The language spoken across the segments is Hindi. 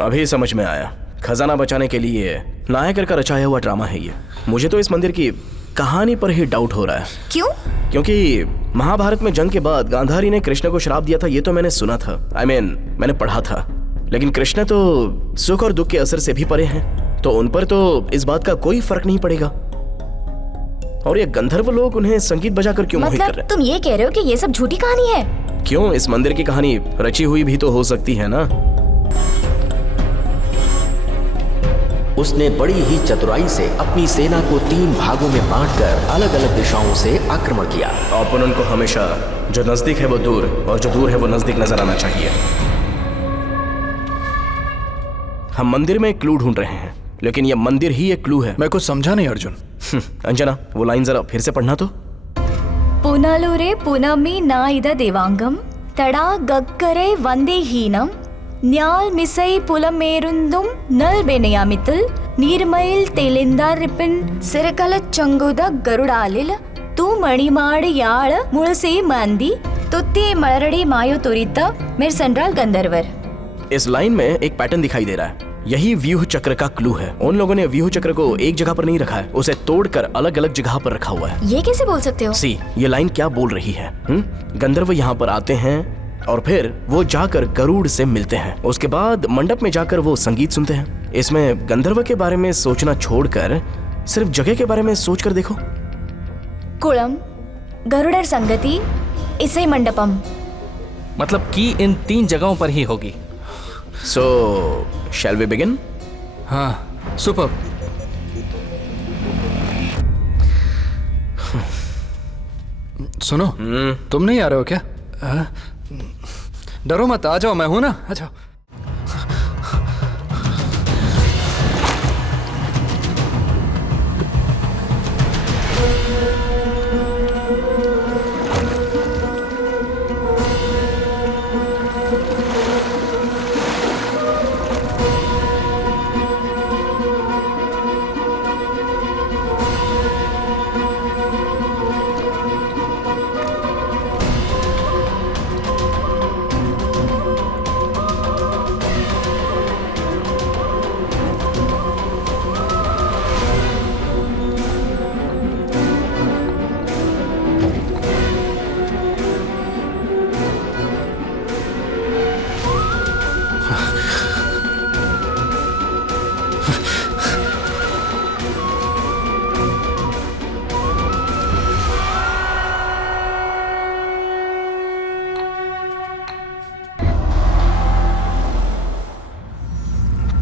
अभी समझ में आया, खजाना बचाने के लिए नायकर का रचाया हुआ ड्रामा है ये। मुझे तो इस मंदिर की कहानी पर ही डाउट हो रहा है। क्यों? क्योंकि महाभारत में जंग के बाद गांधारी ने कृष्ण को श्राप दिया था, ये तो मैंने सुना था। मैंने पढ़ा था। लेकिन कृष्ण तो सुख और दुख के असर से भी परे हैं, तो उन पर तो इस बात का कोई फर्क नहीं पड़ेगा। और ये गंधर्व लोग उन्हें संगीत बजाकर क्यों मोहित कर रहे हैं? तुम ये कह रहे हो कि ये सब झूठी कहानी है? क्यों, इस मंदिर की कहानी रची हुई भी तो हो सकती है ना। उसने बड़ी ही चतुराई से अपनी सेना को 3 भागों में बांटकर अलग अलग दिशाओं से आक्रमण किया। ओपोनेंट को हमेशा जो नजदीक है वो दूर और जो दूर है वो नजदीक नजर आना चाहिए। हम मंदिर में एक क्लू ढूंढ रहे हैं, लेकिन ये मंदिर ही एक क्लू है। मैं कुछ समझा नहीं अर्जुन। अंजना, वो लाइन जरा फिर से पढ़ना तो। पुनलुरे पुनमी ना इद देवांगम तड़ा गग्गरे वंदे हीनम न्याल मिसई पुलमेरुंदुम नल बेनयामितल नीरमैल तेलिंदा रिपिन सिरकल चंगुद गरुड़ालिल तू मणिमाड़ याड़ मुळसे मांदी तुत्ती मलरड़ी मायो तुरिता मेर संड्राल गंधर्वर। इस लाइन में एक पैटर्न दिखाई दे रहा है। यही व्यूह चक्र का क्लू है। उन लोगों ने व्यूह चक्र को एक जगह पर नहीं रखा है, उसे तोड़कर अलग अलग जगह पर रखा हुआ है। ये कैसे बोल सकते हो? सी, ये लाइन क्या बोल रही है? गंधर्व यहाँ पर आते हैं और फिर वो जाकर गरुड़ से मिलते हैं। उसके बाद मंडप में जाकर वो संगीत सुनते हैं। इसमें गंधर्व के बारे में सोचना छोड़कर सिर्फ जगह के बारे में सोच कर देखो। कुलम गरुड़र संगति इसे मंडपम, मतलब कि इन 3 जगहों पर ही होगी। So, shall we begin? हाँ, सुपर। सुनो, तुम नहीं आ रहे हो क्या? डरो मत, आ जाओ, मैं हूं ना, आ जाओ।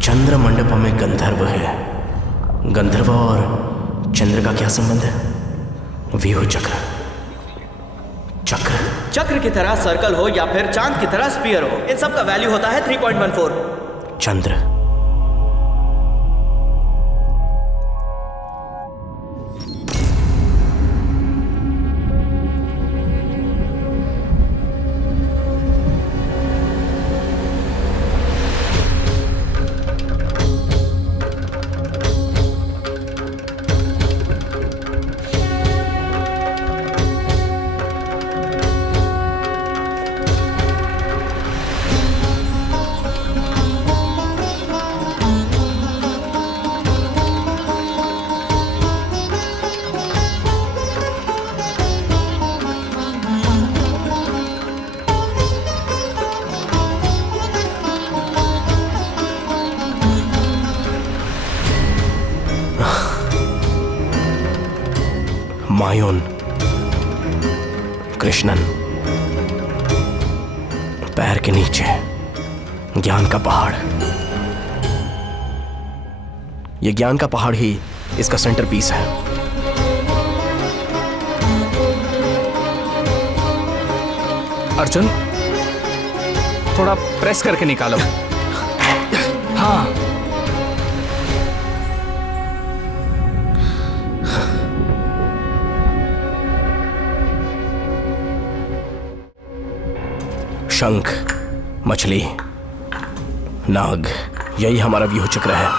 चंद्र मंडप में गंधर्व है। गंधर्व और चंद्र का क्या संबंध है? व्यूह चक्र। चक्र की तरह सर्कल हो या फिर चांद की तरह स्फीयर हो, इन सब का वैल्यू होता है 3.14। चंद्र। मायोन, कृष्णन, पैर के नीचे ज्ञान का पहाड़। ये ज्ञान का पहाड़ ही इसका सेंटर पीस है। अर्जुन, थोड़ा प्रेस करके निकालो। हाँ, शंख, मछली, नाग, यही हमारा व्यूह चक्र है।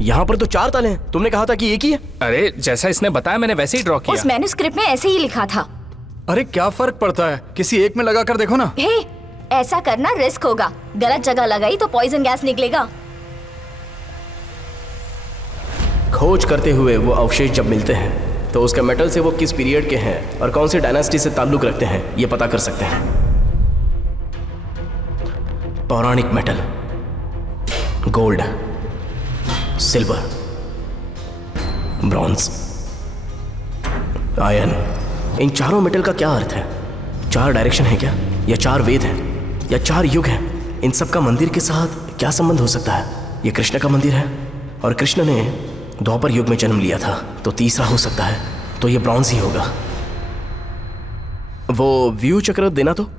यहाँ पर तो 4 ताले हैं, तुमने कहा था कि एक ही है। अरे जैसा इसने बताया मैंने वैसे ही ड्रॉ किया। उस मैन्युस्क्रिप्ट में ऐसे ही लिखा था। अरे क्या फर्क पड़ता है, किसी एक में लगा कर देखो ना। हे, ऐसा करना रिस्क होगा, गलत जगह लगाई तो पॉइजन गैस निकलेगा। खोज करते हुए वो अवशेष जब मिलते हैं तो उसके मेटल से वो किस पीरियड के हैं और कौन सी डायनेस्टी से ताल्लुक रखते हैं ये पता कर सकते हैं। पौराणिक metal, gold, silver, bronze, iron, इन चारों मेटल का क्या अर्थ है? 4 डायरेक्शन है क्या, या 4 वेद हैं, या 4 युग हैं? इन सब का मंदिर के साथ क्या संबंध हो सकता है? ये कृष्ण का मंदिर है और कृष्ण ने द्वापर युग में जन्म लिया था, तो तीसरा हो सकता है, तो ये ब्रॉन्ज ही होगा। वो व्यू चक्र देना तो।